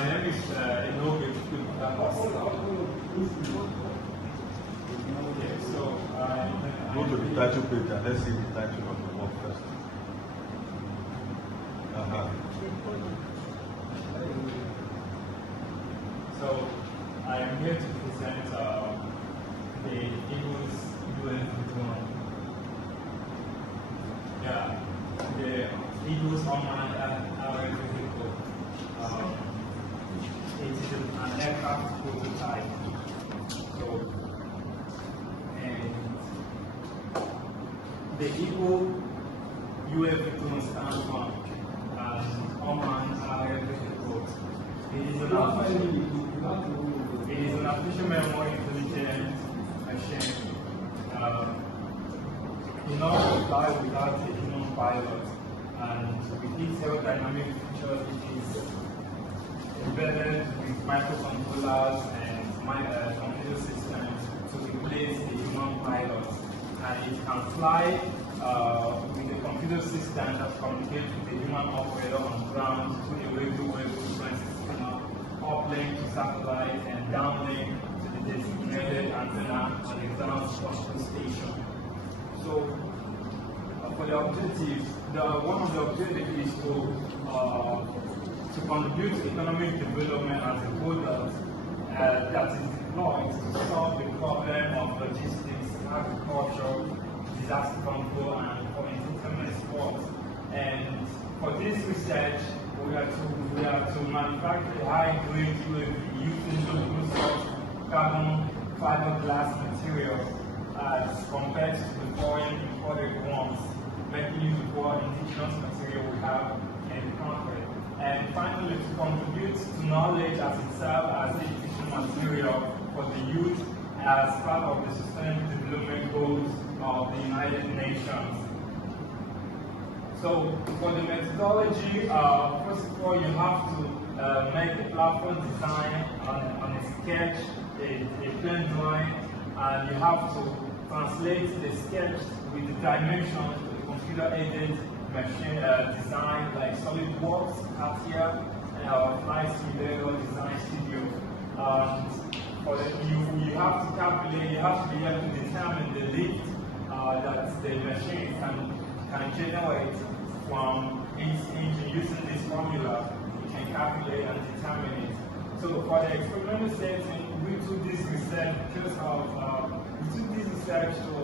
My name is Enoge. Okay, so go to the title page and let's see the title of the work first. So I am here to present the Eagles UF1. Yeah, the Eagles unmanned aerial vehicle. It is an aircraft prototype. So, and the Eagle UF1 stands for unmanned aerial vehicle. It is an artificial memory intelligence machine. It not fly without a human pilot, and with its aerodynamic features, it is embedded with microcontrollers and computer systems to replace the human pilot. And it can fly with a computer system that communicates with the human operator on ground through a radio wave frequency signal, uplink to satellite and downlink to the designated antenna on the ground control station. So, for the objectives, one of the objectives is to contribute to economic development as a product that is deployed to solve the problem of logistics, agriculture, disaster control, and for entertainment sports. And for this research, we are to manufacture high-grade UAV using local source carbon fiberglass materials as compared to the foreign imported ones, making use of what indigenous material we have in the country. And finally, to contribute to knowledge as itself as a teaching material for the youth as part of the Sustainable Development Goals of the United Nations. So, for the methodology, first of all, you have to make a platform design on a sketch, a plain drawing, and you have to translate the sketch with the dimensions to the computer-aided machine design like SolidWorks, CATIA, Flight Simulator Design Studio. You have to calculate, you have to be able to determine the lift that the machine can generate from each engine. Using this formula, you can calculate and determine it. So for the experimental setting, we took this research to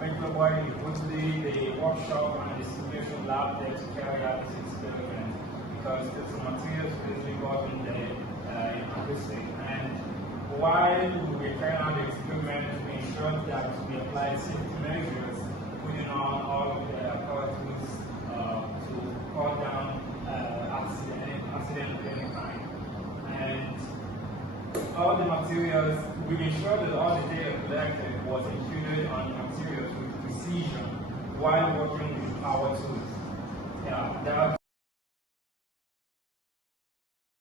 make the way the workshop and the simulation lab there to carry out this experiment, because the materials basically got in acoustic. And while we carry out the experiment, we ensured that we applied safety measures, putting on all of the apparatus to cut down accident of any kind. And all the materials, we ensured that all the data collected was included on the materials with precision while working with power tools. Yeah, there are